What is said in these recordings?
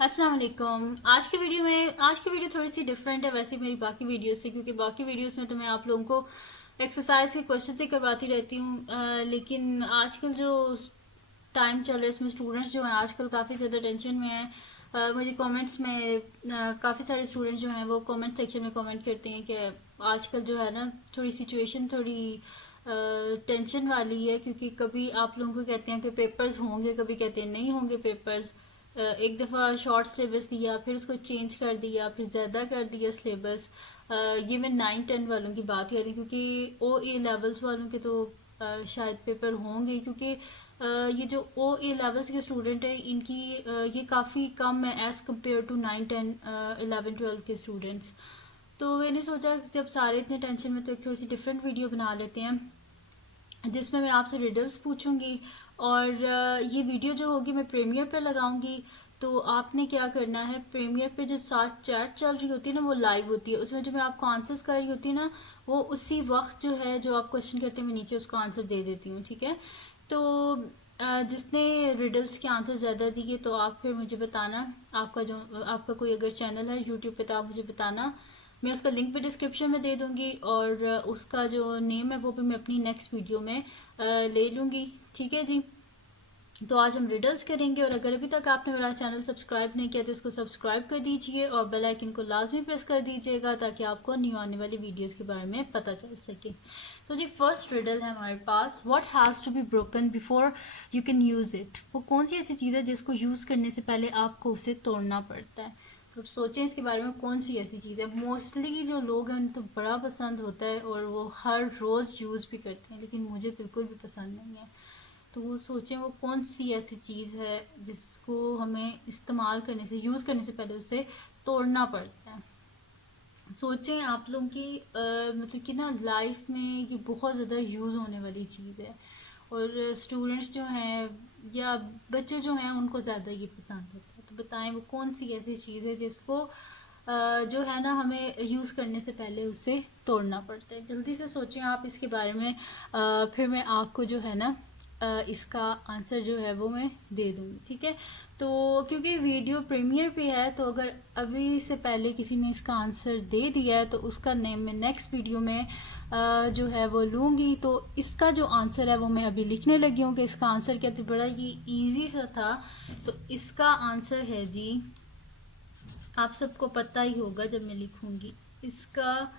अस्सलाम वालेकुम। आज की वीडियो थोड़ी सी डिफरेंट है वैसे मेरी बाकी वीडियो से, क्योंकि बाकी वीडियोस में तो मैं आप लोगों को एक्सरसाइज के क्वेश्चन ही करवाती रहती हूँ। लेकिन आजकल जो टाइम चल रहा है इसमें स्टूडेंट्स जो हैं आजकल काफ़ी ज़्यादा टेंशन में हैं। मुझे कमेंट्स में काफ़ी सारे स्टूडेंट जो हैं वो कमेंट सेक्शन में कमेंट करते हैं कि आजकल जो है ना थोड़ी सिचुएशन थोड़ी टेंशन वाली है, क्योंकि कभी आप लोगों को कहते हैं कि पेपर्स होंगे, कभी कहते हैं नहीं होंगे पेपर्स। एक दफ़ा शॉर्ट सिलेबस दिया, फिर उसको चेंज कर दिया, फिर ज़्यादा कर दिया सिलेबस। ये मैं 9-10 वालों की बात कर रही हूँ, क्योंकि ओ ए लेवल्स वालों के तो शायद पेपर होंगे, क्योंकि ये जो ओ ए लेवल्स के स्टूडेंट हैं इनकी ये काफ़ी कम है एज़ कम्पेयर टू 9-10 11-12 के स्टूडेंट्स। तो मैंने सोचा जब सारे इतने टेंशन में तो एक थोड़ी सी डिफरेंट वीडियो बना लेते हैं जिसमें मैं आपसे रिडल्स पूछूंगी। और ये वीडियो जो होगी मैं प्रीमियर पे लगाऊंगी। तो आपने क्या करना है, प्रीमियर पे जो साथ चैट चल रही होती है ना वो लाइव होती है, उसमें जो मैं आपको आंसर्स कर रही होती है ना वो उसी वक्त जो है जो आप क्वेश्चन करते हैं मैं नीचे उसका आंसर दे देती हूँ, ठीक है। तो जिसने रिडल्स के आंसर ज़्यादा दिए तो आप फिर मुझे बताना। आपका कोई अगर चैनल है यूट्यूब पे तो आप मुझे बताना। मैं उसका लिंक भी डिस्क्रिप्शन में दे दूंगी, और उसका जो नेम है वो भी मैं अपनी नेक्स्ट वीडियो में ले लूंगी, ठीक है जी। तो आज हम रिडल्स करेंगे, और अगर अभी तक आपने मेरा चैनल सब्सक्राइब नहीं किया तो इसको सब्सक्राइब कर दीजिए और बेल आइकन को लाजमी प्रेस कर दीजिएगा ताकि आपको न्यू आने वाली वीडियोस के बारे में पता चल सके। तो जी फर्स्ट रिडल है हमारे पास, what has to be broken before you can use it. वो कौन सी ऐसी चीज़ है जिसको यूज़ करने से पहले आपको उसे तोड़ना पड़ता है। तो अब सोचें इसके बारे में कौन सी ऐसी चीज़ है। मोस्टली जो लोग हैं उन्हें तो बड़ा पसंद होता है और वो हर रोज़ यूज़ भी करते हैं, लेकिन मुझे बिल्कुल भी पसंद नहीं है। तो वो सोचें वो कौन सी ऐसी चीज़ है जिसको हमें इस्तेमाल करने से, यूज़ करने से पहले उसे तोड़ना पड़ता है। सोचें आप लोगों की मतलब कि ना लाइफ में ये बहुत ज़्यादा यूज़ होने वाली चीज़ है, और स्टूडेंट्स जो हैं या बच्चे जो हैं उनको ज़्यादा ये पसंद होता है। तो बताएं वो कौन सी ऐसी चीज़ है जिसको जो है ना हमें यूज़ करने से पहले उसे तोड़ना पड़ता है। जल्दी से सोचें आप इसके बारे में। फिर मैं आपको जो है ना इसका आंसर जो है वो मैं दे दूँगी, ठीक है। तो क्योंकि वीडियो प्रीमियर पे है तो अगर अभी से पहले किसी ने इसका आंसर दे दिया है तो उसका नेम मैं नेक्स्ट वीडियो में जो है वो लूँगी। तो इसका जो आंसर है वो मैं अभी लिखने लगी हूँ कि इसका आंसर क्या, तो बड़ा ये ईजी सा था। तो इसका आंसर है जी, आप सबको पता ही होगा जब मैं लिखूँगी। इसका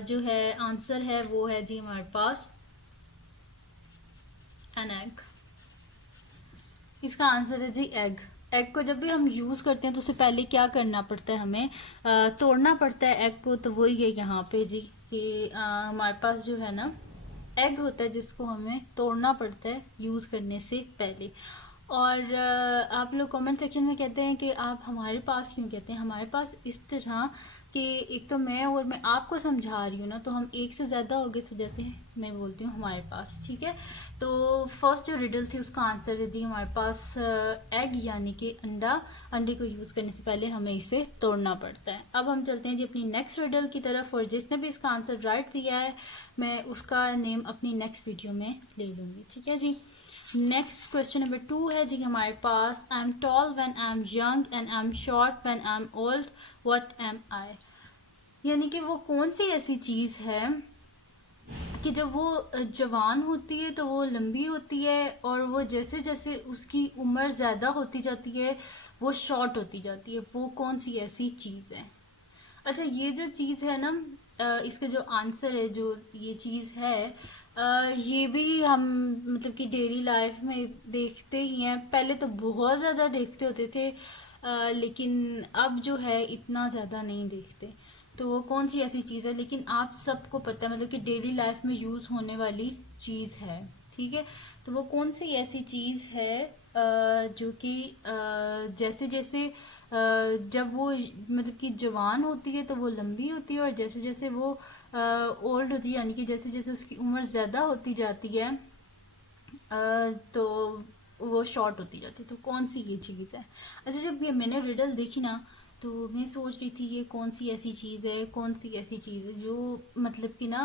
जो है आंसर है वो है जी हमारे पास एन एग। इसका आंसर है जी एग। एग को जब भी हम यूज़ करते हैं तो उससे पहले क्या करना पड़ता है, हमें तोड़ना पड़ता है एग को। तो वही है यहाँ पे जी कि हमारे पास जो है ना एग होता है जिसको हमें तोड़ना पड़ता है यूज़ करने से पहले। और आप लोग कमेंट सेक्शन में कहते हैं कि आप हमारे पास क्यों कहते हैं, हमारे पास इस तरह कि एक तो मैं आपको समझा रही हूँ ना, तो हम एक से ज़्यादा हो गए तो जैसे मैं बोलती हूँ हमारे पास, ठीक है। तो फर्स्ट जो रिडल थी उसका आंसर है जी हमारे पास एग, यानी कि अंडा। अंडे को यूज़ करने से पहले हमें इसे तोड़ना पड़ता है। अब हम चलते हैं जी अपनी नेक्स्ट रिडल की तरफ, और जिसने भी इसका आंसर राइट दिया है मैं उसका नेम अपनी नेक्स्ट वीडियो में ले लूँगी, ठीक है जी। नेक्स्ट क्वेश्चन नंबर 2 है जी हमारे पास, I am tall when I am young and I am short when I am old, what am I. यानी कि वो कौन सी ऐसी चीज़ है कि जब वो जवान होती है तो वो लंबी होती है, और वो जैसे जैसे उसकी उम्र ज़्यादा होती जाती है वो शॉर्ट होती जाती है। वो कौन सी ऐसी चीज़ है। अच्छा ये जो चीज़ है ना, इसका जो आंसर है जो ये चीज़ है, ये भी हम मतलब कि डेली लाइफ में देखते ही हैं। पहले तो बहुत ज़्यादा देखते होते थे, लेकिन अब जो है इतना ज़्यादा नहीं देखते। तो वो कौन सी ऐसी चीज़ है, लेकिन आप सबको पता है मतलब कि डेली लाइफ में यूज़ होने वाली चीज़ है, ठीक है। तो वो कौन सी ऐसी चीज़ है जो कि जैसे जैसे जब वो मतलब कि जवान होती है तो वो लंबी होती है, और जैसे जैसे वो ओल्ड होती है यानी कि जैसे जैसे उसकी उम्र ज़्यादा होती जाती है तो वो शॉर्ट होती जाती है। तो कौन सी ये चीज़ है। अच्छा जब ये मैंने रिडल देखी ना तो मैं सोच रही थी ये कौन सी ऐसी चीज़ है, कौन सी ऐसी चीज़ है जो मतलब कि ना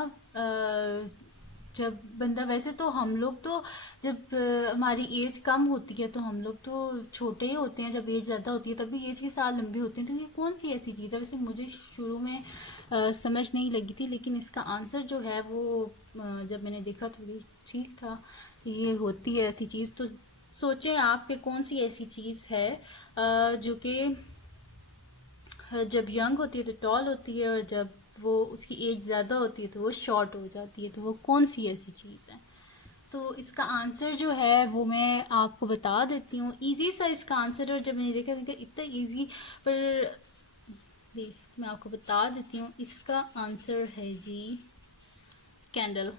जब बंदा, वैसे तो हम लोग तो जब हमारी एज कम होती है तो हम लोग तो छोटे ही होते हैं, जब एज ज़्यादा होती है तभी एज के साल लंबे होते हैं। तो ये कौन सी ऐसी चीज़ है? वैसे मुझे शुरू में समझ नहीं लगी थी, लेकिन इसका आंसर जो है वो जब मैंने देखा तो ये ठीक था, ये होती है ऐसी चीज़। तो सोचें आप कि कौन सी ऐसी चीज़ है जो कि जब यंग होती है तो टॉल होती है, और जब वो उसकी एज ज़्यादा होती है तो वो शॉर्ट हो जाती है। तो वो कौन सी ऐसी चीज़ है? तो इसका आंसर जो है वो मैं आपको बता देती हूँ। इजी सा इसका आंसर है, और जब मैंने देखा तो इतना इजी, पर मैं आपको बता देती हूँ। इसका आंसर है जी कैंडल।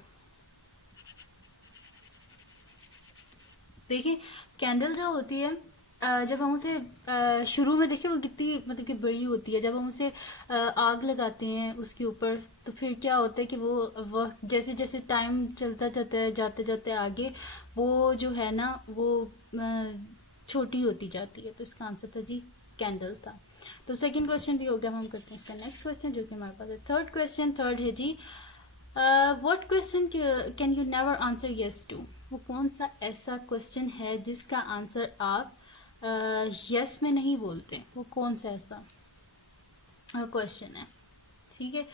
देखिए, कैंडल जो होती है, जब हम उसे शुरू में देखिए वो कितनी मतलब कि बड़ी होती है। जब हम उसे आग लगाते हैं उसके ऊपर, तो फिर क्या होता है कि वो जैसे जैसे टाइम चलता जाता है, जाते जाते आगे, वो जो है ना वो छोटी होती जाती है। तो इसका आंसर था जी कैंडल था। तो सेकंड क्वेश्चन भी हो गया। हम करते हैं इसका नेक्स्ट क्वेश्चन जो कि हमारे पास है थर्ड क्वेश्चन। थर्ड है जी, what question can you never answer yes to? वो कौन सा ऐसा क्वेश्चन है जिसका आंसर आप यस में नहीं बोलते? वो कौन सा ऐसा क्वेश्चन है? ठीक है,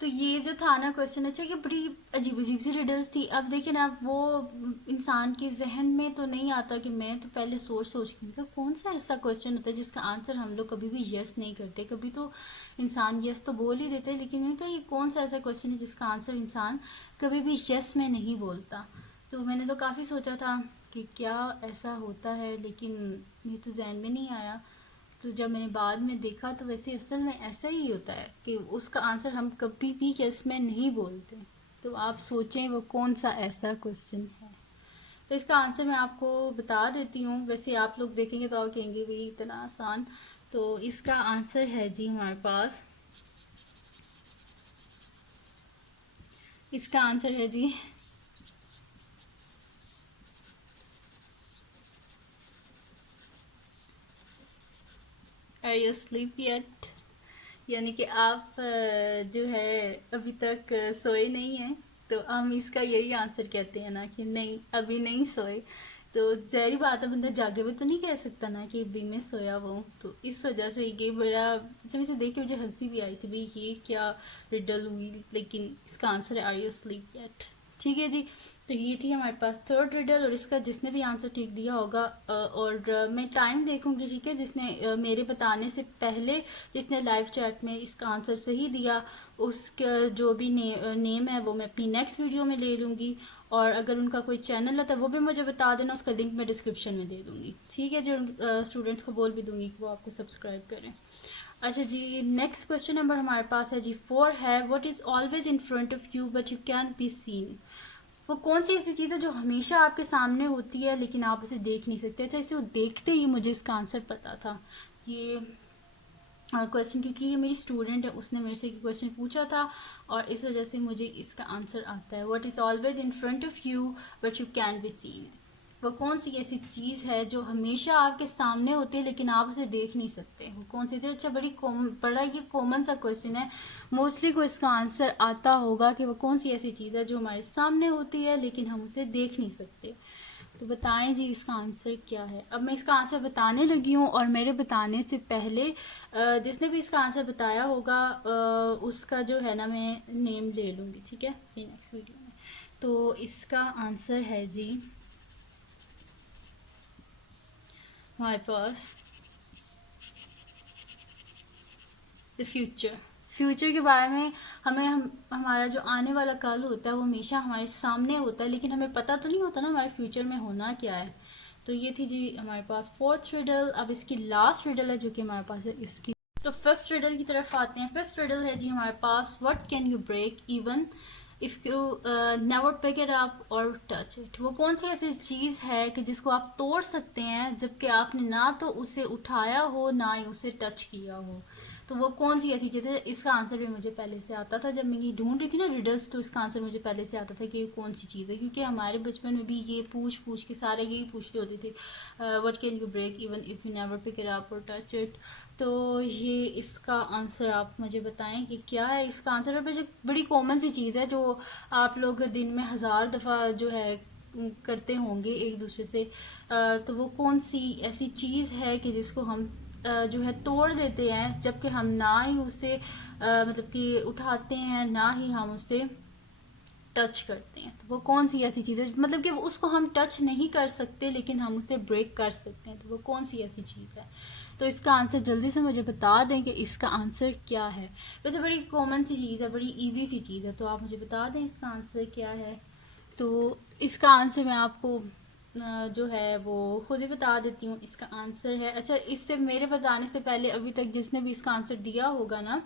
तो ये जो था ना क्वेश्चन, अच्छा कि बड़ी अजीब अजीब सी रिडल्स थी। अब देखिए ना, वो इंसान के जहन में तो नहीं आता कि मैं तो पहले सोच सोच के निकला कौन सा ऐसा क्वेश्चन होता है जिसका आंसर हम लोग कभी भी यस नहीं करते। कभी तो इंसान यस तो बोल ही देते हैं, लेकिन मैंने कहा ये कौन सा ऐसा क्वेश्चन है जिसका आंसर इंसान कभी भी यस में नहीं बोलता। तो मैंने तो काफ़ी सोचा था कि क्या ऐसा होता है, लेकिन ये तो जहन में नहीं आया। तो जब मैंने बाद में देखा तो वैसे असल में ऐसा ही होता है कि उसका आंसर हम कभी भी यस में नहीं बोलते। तो आप सोचें वो कौन सा ऐसा क्वेश्चन है। तो इसका आंसर मैं आपको बता देती हूँ। वैसे आप लोग देखेंगे तो आप कहेंगे भाई इतना आसान। तो इसका आंसर है जी हमारे पास, इसका आंसर है जी आर यू स्लीप येट? यानी कि आप जो है अभी तक सोए नहीं हैं। तो हम इसका यही आंसर कहते हैं ना कि नहीं अभी नहीं सोए। तो जहरी बात है, बंदा जागे हुए तो नहीं कह सकता ना कि अभी मैं सोया हुआ हूँ। तो इस वजह से ये बड़ा, जब इसे देख के मुझे हंसी भी आई थी भाई ये क्या रिडल हुई। लेकिन इसका आंसर है आर यू स्लीप येट। ठीक है जी, तो ये थी हमारे पास थर्ड रिडल, और इसका जिसने भी आंसर ठीक दिया होगा और मैं टाइम देखूंगी, ठीक है, जिसने मेरे बताने से पहले जिसने लाइव चैट में इसका आंसर सही दिया उसका जो भी नेम है वो मैं अपनी नेक्स्ट वीडियो में ले लूँगी। और अगर उनका कोई चैनल है तो वो भी मुझे बता देना, उसका लिंक मैं डिस्क्रिप्शन में दे दूँगी। ठीक है, जो स्टूडेंट्स को बोल भी दूँगी कि वो आपको सब्सक्राइब करें। अच्छा जी, नेक्स्ट क्वेश्चन नंबर हमारे पास है जी 4 है, what is always in front of you but you can be seen? वो कौन सी ऐसी चीज़ है जो हमेशा आपके सामने होती है लेकिन आप उसे देख नहीं सकते? अच्छा, इसे देखते ही मुझे इसका आंसर पता था। ये क्वेश्चन, क्योंकि ये मेरी स्टूडेंट है, उसने मेरे से क्वेश्चन पूछा था और इस वजह से मुझे इसका आंसर आता है। What is always in front of you but you can be seen? वो कौन सी ऐसी चीज़ है जो हमेशा आपके सामने होती है लेकिन आप उसे देख नहीं सकते? वो कौन सी चीज़? अच्छा, बड़ा ये कॉमन सा क्वेश्चन है, मोस्टली को इसका आंसर आता होगा कि वो कौन सी ऐसी चीज़ है जो हमारे सामने होती है लेकिन हम उसे देख नहीं सकते। तो बताएं जी इसका आंसर क्या है। अब मैं इसका आंसर बताने लगी हूँ, और मेरे बताने से पहले जिसने भी इसका आंसर बताया होगा उसका जो है ना मैं नेम ले लूँगी, ठीक है, ये नेक्स्ट वीडियो में। तो इसका आंसर है जी हमारे पास द फ्यूचर। फ्यूचर के बारे में हमारा जो आने वाला कल होता है वो हमेशा हमारे सामने होता है, लेकिन हमें पता तो नहीं होता ना हमारे फ्यूचर में होना क्या है। तो ये थी जी हमारे पास फोर्थ रिडल। अब इसकी लास्ट रिडल है जो कि हमारे पास है इसकी। तो फिफ्थ रिडल की तरफ आते हैं। फिफ्थ रिडल है जी हमारे पास, what can you break even if you never pick it up और टच इट? वो कौन सी ऐसी चीज़ है कि जिसको आप तोड़ सकते हैं जबकि आपने ना तो उसे उठाया हो ना ही उसे टच किया हो? तो वो कौन सी ऐसी चीज़ है, इसका आंसर भी मुझे पहले से आता था। जब मैं ये ढूंढ रही थी ना रिडल्स, तो इसका आंसर मुझे पहले से आता था कि ये कौन सी चीज़ है, क्योंकि हमारे बचपन में भी ये पूछ पूछ के सारे यही पूछते होते थे, what can you break even if you never pick it up और टच इट। तो ये इसका आंसर आप मुझे बताएं कि क्या है इसका आंसर। और मुझे बड़ी कॉमन सी चीज़ है जो आप लोग दिन में 1000 दफ़ा जो है करते होंगे एक दूसरे से। तो वो कौन सी ऐसी चीज़ है कि जिसको हम जो है तोड़ देते हैं, जबकि हम ना ही उसे मतलब कि उठाते हैं, ना ही हम उसे टच करते हैं। तो वो कौन सी ऐसी चीज़ है, मतलब कि उसको हम टच नहीं कर सकते लेकिन हम उसे ब्रेक कर सकते हैं। तो वो कौन सी ऐसी चीज़ है। तो इसका आंसर जल्दी से मुझे बता दें कि इसका आंसर क्या है। वैसे बड़ी कॉमन सी चीज़ है, बड़ी इजी सी चीज़ है, तो आप मुझे बता दें इसका आंसर क्या है। तो इसका आंसर मैं आपको जो है वो खुद ही बता देती हूँ। इसका आंसर है, अच्छा इससे मेरे बताने से पहले अभी तक जिसने भी इसका आंसर दिया होगा ना,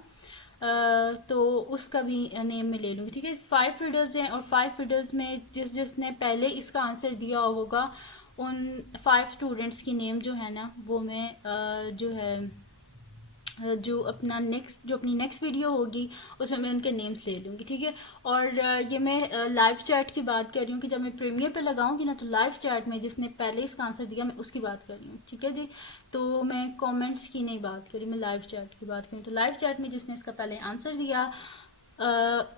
तो उसका भी नेम मैं ले लूँगी, ठीक है। 5 रिडल्स हैं और 5 रिडल्स में जिसने पहले इसका आंसर दिया होगा उन 5 स्टूडेंट्स की नेम जो है ना वो मैं जो है जो अपनी नेक्स्ट वीडियो होगी उसमें मैं उनके नेम्स ले लूँगी, ठीक है। और ये मैं लाइव चैट की बात कर रही हूँ कि जब मैं प्रीमियर पे लगाऊंगी ना, तो लाइव चैट में जिसने पहले इसका आंसर दिया मैं उसकी बात कर रही हूँ, ठीक है जी। तो मैं कमेंट्स की नहीं बात करी, मैं लाइव चैट की बात करी। तो लाइव चैट में जिसने इसका पहले आंसर दिया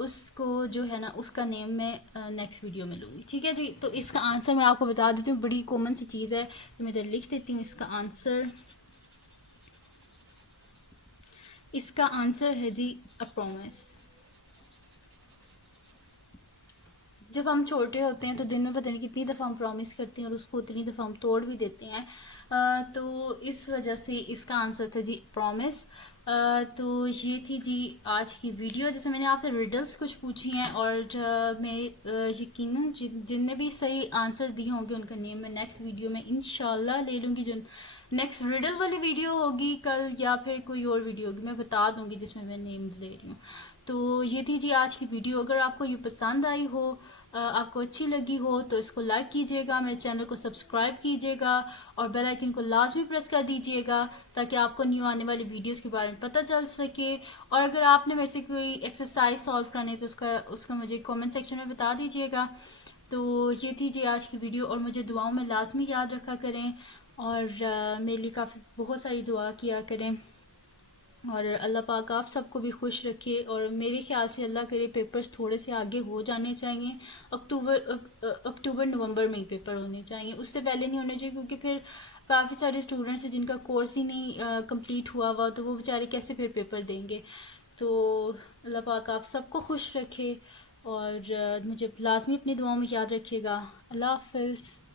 उसको जो है ना उसका नेम मैं नेक्स्ट वीडियो में लूँगी, ठीक है जी। तो इसका आंसर मैं आपको बता देती हूँ, बड़ी कॉमन सी चीज़ है, तो मैं इधर लिख देती हूँ इसका आंसर। इसका आंसर है जी अ प्रॉमिस। जब हम छोटे होते हैं तो दिन में पता नहीं कितनी दफ़ा हम प्रॉमिस करते हैं और उसको उतनी दफ़ा हम तोड़ भी देते हैं। तो इस वजह से इसका आंसर था जी प्रॉमिस। तो ये थी जी आज की वीडियो जिसमें मैंने आपसे रिडल्स कुछ पूछी हैं, और मैं यकीनन जिनने भी सही आंसर दिए होंगे उनका नेम मैं नेक्स्ट वीडियो में इंशाल्लाह ले लूँगी। जो नेक्स्ट रिडल वाली वीडियो होगी कल या फिर कोई और वीडियो होगी मैं बता दूंगी जिसमें मैं नेम्स ले रही हूँ। तो ये थी जी आज की वीडियो। अगर आपको ये पसंद आई हो, आपको अच्छी लगी हो, तो इसको लाइक कीजिएगा, मेरे चैनल को सब्सक्राइब कीजिएगा और बेल आइकन को लाजमी प्रेस कर दीजिएगा ताकि आपको न्यू आने वाली वीडियोस के बारे में पता चल सके। और अगर आपने मेरे से कोई एक्सरसाइज सॉल्व करनी है तो उसका मुझे कमेंट सेक्शन में बता दीजिएगा। तो ये थी जी आज की वीडियो, और मुझे दुआओं में लाजमी याद रखा करें और मेरे लिए काफ़ी बहुत सारी दुआ किया करें, और अल्लाह पाक आप सबको भी खुश रखे। और मेरे ख्याल से अल्लाह करे पेपर्स थोड़े से आगे हो जाने चाहिए, अक्टूबर नवंबर में ही पेपर होने चाहिए, उससे पहले नहीं होने चाहिए, क्योंकि फिर काफ़ी सारे स्टूडेंट्स हैं जिनका कोर्स ही नहीं कंप्लीट हुआ हुआ, तो वो बेचारे कैसे फिर पेपर देंगे। तो अल्लाह पाक आप सबको खुश रखे और मुझे लाजमी अपनी दुआओं में याद रखिएगा। अल्लाह हाफिज़।